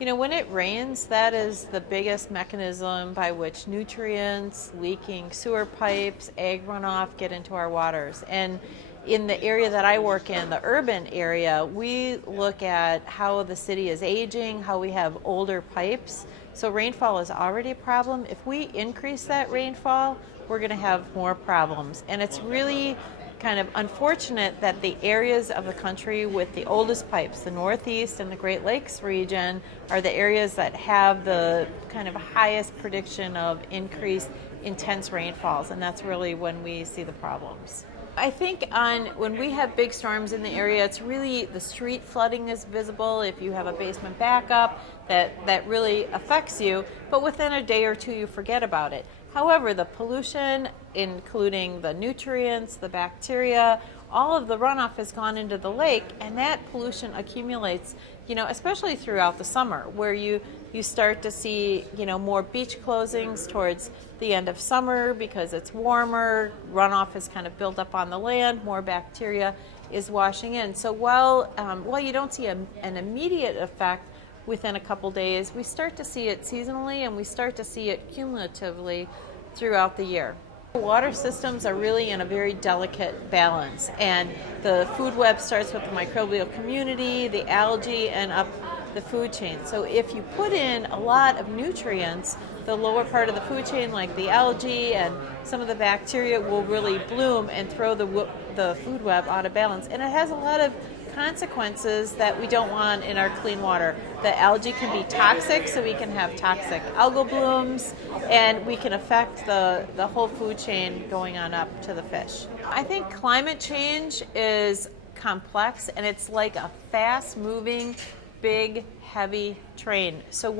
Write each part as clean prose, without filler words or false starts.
When it rains, that is the biggest mechanism by which nutrients, leaking sewer pipes, ag runoff get into our waters. And in the area that I work in, the urban area, we look at how the city is aging, how we have older pipes. So rainfall is already a problem. If we increase that rainfall, we're going to have more problems. And it's really kind of unfortunate that the areas of the country with the oldest pipes, the Northeast and the Great Lakes region, are the areas that have the kind of highest prediction of increased intense rainfalls, and that's really when we see the problems. I think when we have big storms in the area, it's really the street flooding is visible. If you have a basement backup, that really affects you, but within a day or two you forget about it. However, the pollution, including the nutrients, the bacteria, all of the runoff has gone into the lake, and that pollution accumulates, especially throughout the summer, where you start to see, more beach closings towards the end of summer because it's warmer, runoff is kind of built up on the land, more bacteria is washing in. So while you don't see an immediate effect within a couple days, we start to see it seasonally and we start to see it cumulatively throughout the year. Water systems are really in a very delicate balance, and the food web starts with the microbial community, the algae, and up the food chain. So if you put in a lot of nutrients, the lower part of the food chain, like the algae and some of the bacteria, will really bloom and throw the food web out of balance. And it has a lot of consequences that we don't want in our clean water. The algae can be toxic, so we can have toxic algal blooms, and we can affect the whole food chain going on up to the fish. I think climate change is complex, and it's like a fast-moving, big, heavy train. So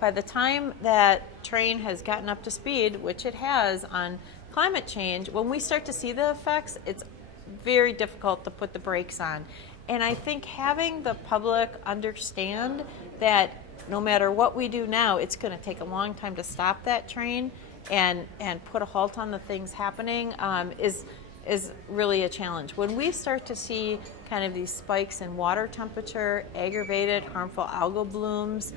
by the time that train has gotten up to speed, which it has on climate change, when we start to see the effects, it's very difficult to put the brakes on. And I think having the public understand that no matter what we do now, it's going to take a long time to stop that train and put a halt on the things happening is really a challenge. When we start to see kind of these spikes in water temperature, aggravated harmful algal blooms,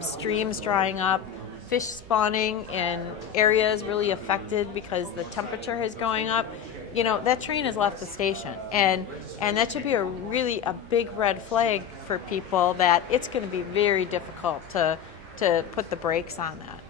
streams drying up, fish spawning in areas really affected because the temperature is going up, that train has left the station, and that should be a big red flag for people that it's going to be very difficult to put the brakes on that.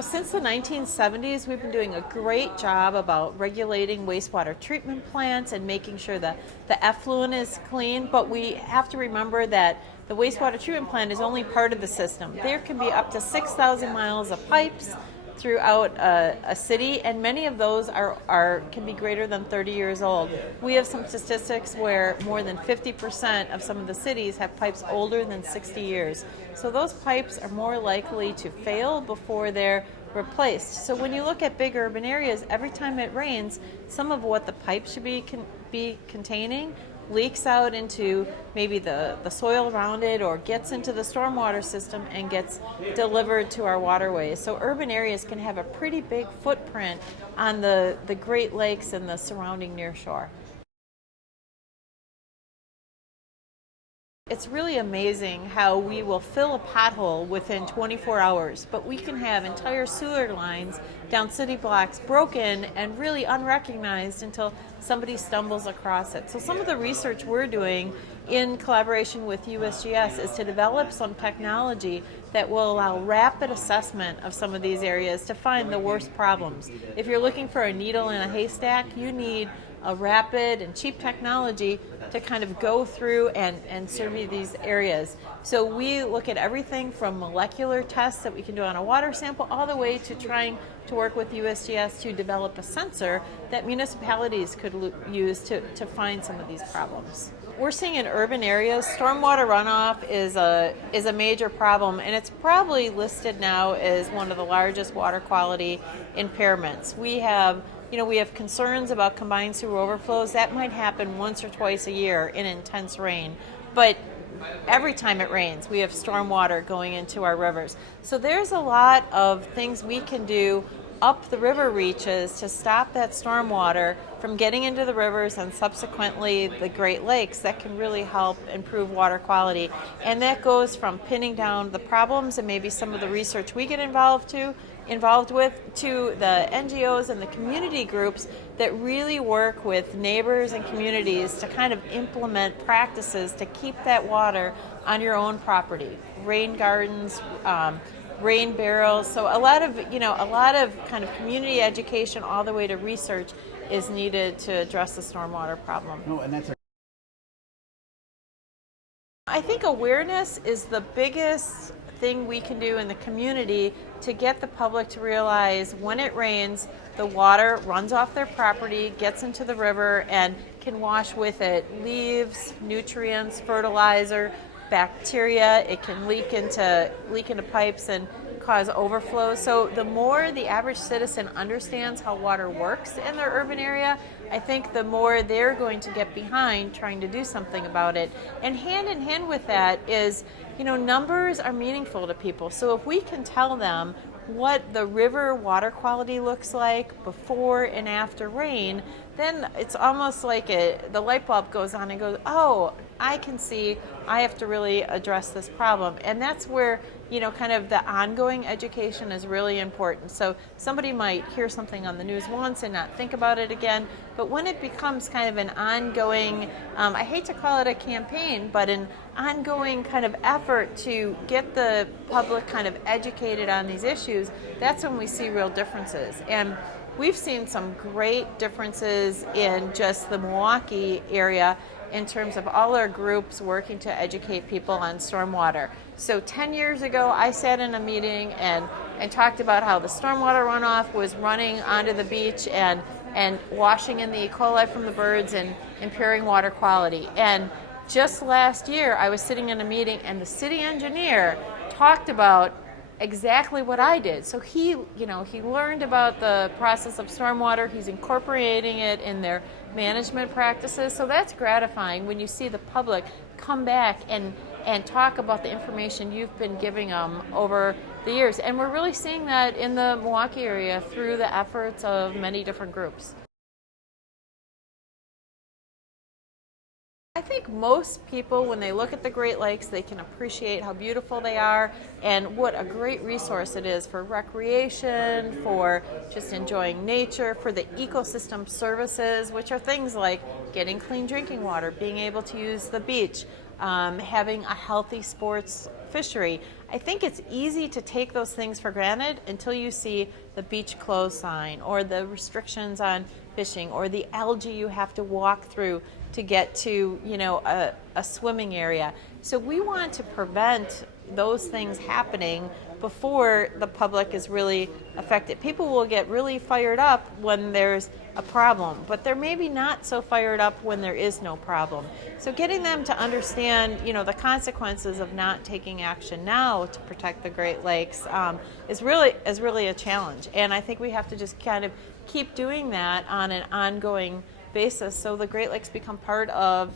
Since the 1970s, we've been doing a great job about regulating wastewater treatment plants and making sure that the effluent is clean, but we have to remember that the wastewater treatment plant is only part of the system. There can be up to 6,000 miles of pipes throughout a city, and many of those can be greater than 30 years old. We have some statistics where more than 50% of some of the cities have pipes older than 60 years. So those pipes are more likely to fail before they're replaced. So when you look at big urban areas, every time it rains, some of what the pipes should be containing leaks out into maybe the soil around it, or gets into the stormwater system and gets delivered to our waterways. So urban areas can have a pretty big footprint on the Great Lakes and the surrounding nearshore. It's really amazing how we will fill a pothole within 24 hours, but we can have entire sewer lines down city blocks broken and really unrecognized until somebody stumbles across it. So some of the research we're doing in collaboration with USGS is to develop some technology that will allow rapid assessment of some of these areas to find the worst problems. If you're looking for a needle in a haystack, you need a rapid and cheap technology to kind of go through and survey these areas. So we look at everything from molecular tests that we can do on a water sample all the way to trying to work with USGS to develop a sensor that municipalities could use to find some of these problems. We're seeing in urban areas, stormwater runoff is a major problem, and it's probably listed now as one of the largest water quality impairments. We have concerns about combined sewer overflows. That might happen once or twice a year in intense rain, but every time it rains, we have stormwater going into our rivers. So there's a lot of things we can do up the river reaches to stop that stormwater from getting into the rivers and subsequently the Great Lakes that can really help improve water quality. And that goes from pinning down the problems and maybe some of the research we get involved with to the NGOs and the community groups that really work with neighbors and communities to kind of implement practices to keep that water on your own property. Rain gardens, rain barrels. So a lot of kind of community education all the way to research is needed to address the stormwater problem. No, and that's I think awareness is the biggest thing we can do in the community to get the public to realize when it rains, the water runs off their property, gets into the river, and can wash with it leaves, nutrients, fertilizer, bacteria. It can leak into pipes and cause overflow. So the more the average citizen understands how water works in their urban area, I think the more they're going to get behind trying to do something about it. And hand in hand with that is, numbers are meaningful to people. So if we can tell them what the river water quality looks like before and after rain, then it's almost like the light bulb goes on and goes, oh, I can see I have to really address this problem. And that's where, kind of the ongoing education is really important. So somebody might hear something on the news once and not think about it again, but when it becomes kind of an ongoing, I hate to call it a campaign, but an ongoing kind of effort to get the public kind of educated on these issues, that's when we see real differences. And we've seen some great differences in just the Milwaukee area in terms of all our groups working to educate people on stormwater. So 10 years ago, I sat in a meeting and talked about how the stormwater runoff was running onto the beach and washing in the E. coli from the birds and impairing water quality. And just last year, I was sitting in a meeting and the city engineer talked about exactly what I did. So he learned about the process of stormwater. He's incorporating it in their management practices. So that's gratifying when you see the public come back and talk about the information you've been giving them over the years. And we're really seeing that in the Milwaukee area through the efforts of many different groups. I think most people, when they look at the Great Lakes, they can appreciate how beautiful they are and what a great resource it is for recreation, for just enjoying nature, for the ecosystem services, which are things like getting clean drinking water, being able to use the beach, having a healthy sports fishery. I think it's easy to take those things for granted until you see the beach closed sign or the restrictions on fishing or the algae you have to walk through to get to a swimming area. So we want to prevent those things happening before the public is really affected. People will get really fired up when there's a problem, but they're maybe not so fired up when there is no problem. So getting them to understand, the consequences of not taking action now to protect the Great Lakes is really a challenge. And I think we have to just kind of keep doing that on an ongoing basis so the Great Lakes become part of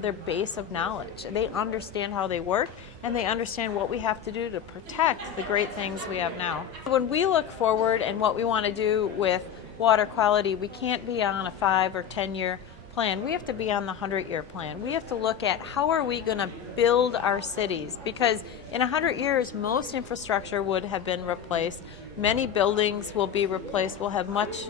their base of knowledge. They understand how they work and they understand what we have to do to protect the great things we have now. When we look forward and what we want to do with water quality, we can't be on a 5 or 10 year plan. We have to be on the 100-year plan. We have to look at how are we going to build our cities, because in 100 years most infrastructure would have been replaced. Many buildings will be replaced. We'll have much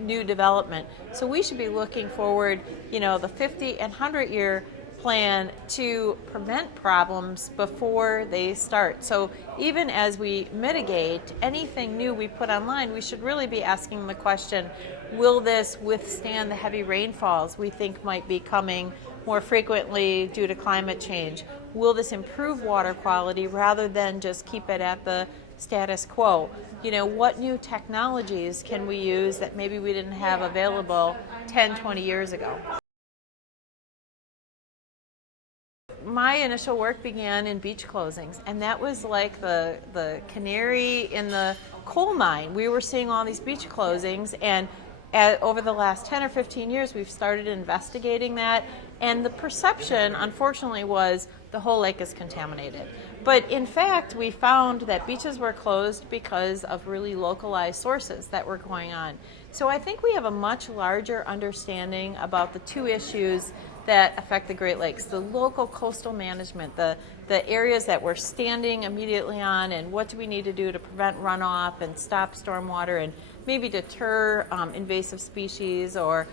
new development. So we should be looking forward, the 50 and 100-year plan to prevent problems before they start. So even as we mitigate anything new we put online, we should really be asking the question, will this withstand the heavy rainfalls we think might be coming more frequently due to climate change? Will this improve water quality rather than just keep it at the status quo? What new technologies can we use that maybe we didn't have available 10, 20 years ago? My initial work began in beach closings, and that was like the canary in the coal mine. We were seeing all these beach closings, and over the last 10 or 15 years, we've started investigating that, and the perception, unfortunately, was the whole lake is contaminated. But in fact, we found that beaches were closed because of really localized sources that were going on. So I think we have a much larger understanding about the two issues that affect the Great Lakes: the local coastal management, the areas that we're standing immediately on, and what do we need to do to prevent runoff and stop stormwater and maybe deter invasive species or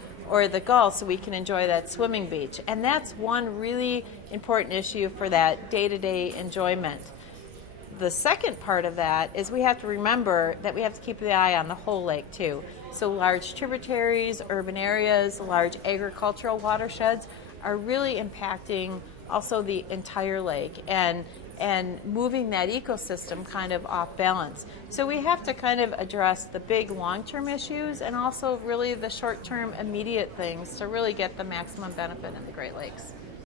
the Gulf so we can enjoy that swimming beach. And that's one really important issue for that day-to-day enjoyment. The second part of that is we have to remember that we have to keep the eye on the whole lake too. So large tributaries, urban areas, large agricultural watersheds are really impacting also the entire lake and moving that ecosystem kind of off balance. So we have to kind of address the big long-term issues and also really the short-term immediate things to really get the maximum benefit in the Great Lakes.